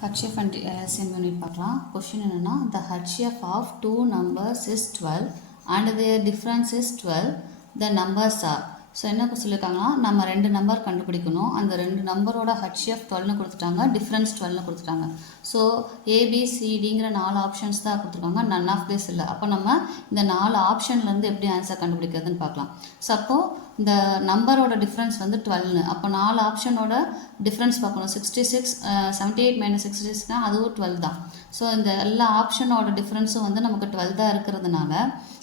HCF and LCM unit பார்க்கலாம். Question என்னன்னா the HCF of two numbers is 12 and their difference is 12. The numbers are. So என்ன சொல்லியிருக்காங்கன்னா நம்ம ரெண்டு number கண்டுபிடிக்கணும். அந்த ரெண்டு நம்பரோட HCF 12னு கொடுத்துட்டாங்க, டிஃப்ரென்ஸ் 12னு கொடுத்துட்டாங்க. ஸோ ஏபிசிடிங்கிற 4 ஆப்ஷன்ஸ் தான் கொடுத்துருக்காங்க, நன் ஆஃப் திஸ் இல்லை. அப்போ நம்ம இந்த 4 ஆப்ஷன்லேருந்து எப்படி ஆன்சர் கண்டுபிடிக்கிறதுன்னு பார்க்கலாம். ஸோ அப்போது இந்த நம்பரோட டிஃப்ரென்ஸ் வந்து 12னு, அப்போ 4 ஆப்ஷனோட டிஃப்ரென்ஸ் பார்க்கணும். 66 78 மைனஸ் 66னால் அதுவும் 12 தான். ஸோ இந்த எல்லா ஆப்ஷனோட டிஃப்ரென்ஸும் வந்து நமக்கு 12 தான் இருக்கிறதுனால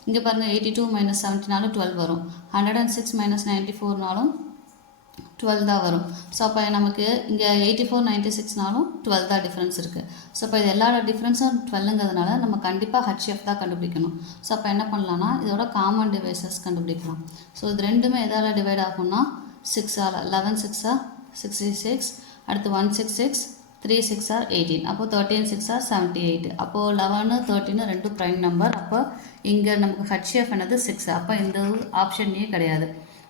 இங்கே பாருங்கள் 82 மைனஸ் 70நாலும் 12 வரும், 106 மைனஸ் 94நாலும் 12 தான் வரும். ஸோ அப்போ நமக்கு இங்கே 84 96நாலும் 12 தான் டிஃப்ரென்ஸ் இருக்குது. ஸோ அப்போ இது எல்லா டிஃப்ரென்ஸும் 12ங்கிறதுனால நம்ம கண்டிப்பாக HCF தான் கண்டுபிடிக்கணும். ஸோ அப்போ என்ன பண்ணலான்னா இதோட காமன் டிவைசஸ் கண்டுபிடிக்கலாம். ஸோ இது ரெண்டுமே எதால் டிவைட் ஆகும்னா 6ஆல். 11 6 66, அடுத்து 166, 3 6 18, அப்போது 13 6 78. அப்போது 11 13 ரெண்டு ப்ரைம் நம்பர். அப்போ இங்கே நமக்கு HCF என்னது 6. அப்போ இந்த ஆப்ஷன் ஏ கிடையாது.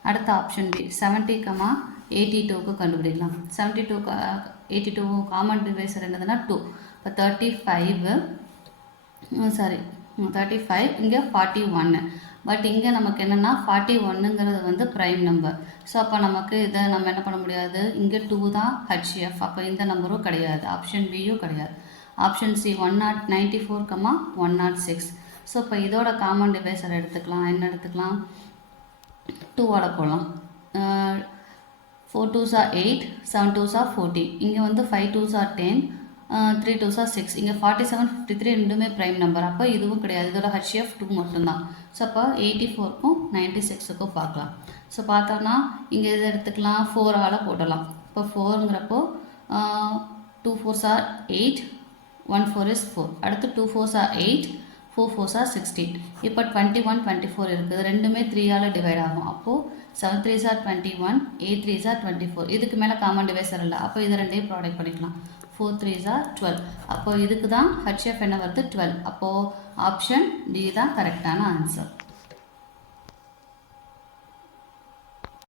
அடுத்த ஆப்ஷன் பி 70, 82க்கு கண்டுபிடிக்கலாம். 72 82 காமன் டிவைசர் என்னதுன்னா 2. இப்போ 35 இங்கே 41. பட் இங்கே நமக்கு என்னென்னா 41ங்கிறது வந்து ப்ரைம் நம்பர். ஸோ அப்போ நமக்கு இதை நம்ம என்ன பண்ண முடியாது, இங்கே 2 தான் HCF. அப்போ இந்த நம்பரும் கிடையாது, ஆப்ஷன் பியும் கிடையாது. Option C 194, 106. ஸோ இப்போ இதோட காமன் டிவைசர் எடுத்துக்கலாம். என்ன எடுத்துக்கலாம், 2ஆல் போகலாம். 4 2s 8, 7 2s 14. இங்கே வந்து 5 2s 10, 3 2s 6. இங்கே 47 53 ரெண்டுமே ப்ரைம் நம்பர். அப்போ இதுவும் கிடையாது, இதோட HCF 2 மட்டும்தான். ஸோ அப்போ 84க்கும் 96க்கும் பார்க்கலாம். ஸோ பார்த்தோன்னா இங்கே இதை எடுத்துக்கலாம், 4ஆல் போடலாம். இப்போ 4ங்கிறப்போ 2 4s 8, 1 4 is 4. அடுத்து 2 4s 8, 4 4s 16. இப்போ 21 24 இருக்குது, ரெண்டுமே 3ஆல் டிவைட் ஆகும். அப்போது 7 3s 21, 8 3s 24. இதுக்கு மேலே காமன் டிவைசர் இல்லை. அப்போ இது ரெண்டையும் ப்ராடக்ட் பண்ணிக்கலாம். 4 3s 12. அப்போது இதுக்கு தான் HCF என்ன வருது 12. அப்போது ஆப்ஷன் டி தான் கரெக்டான ஆன்சர்.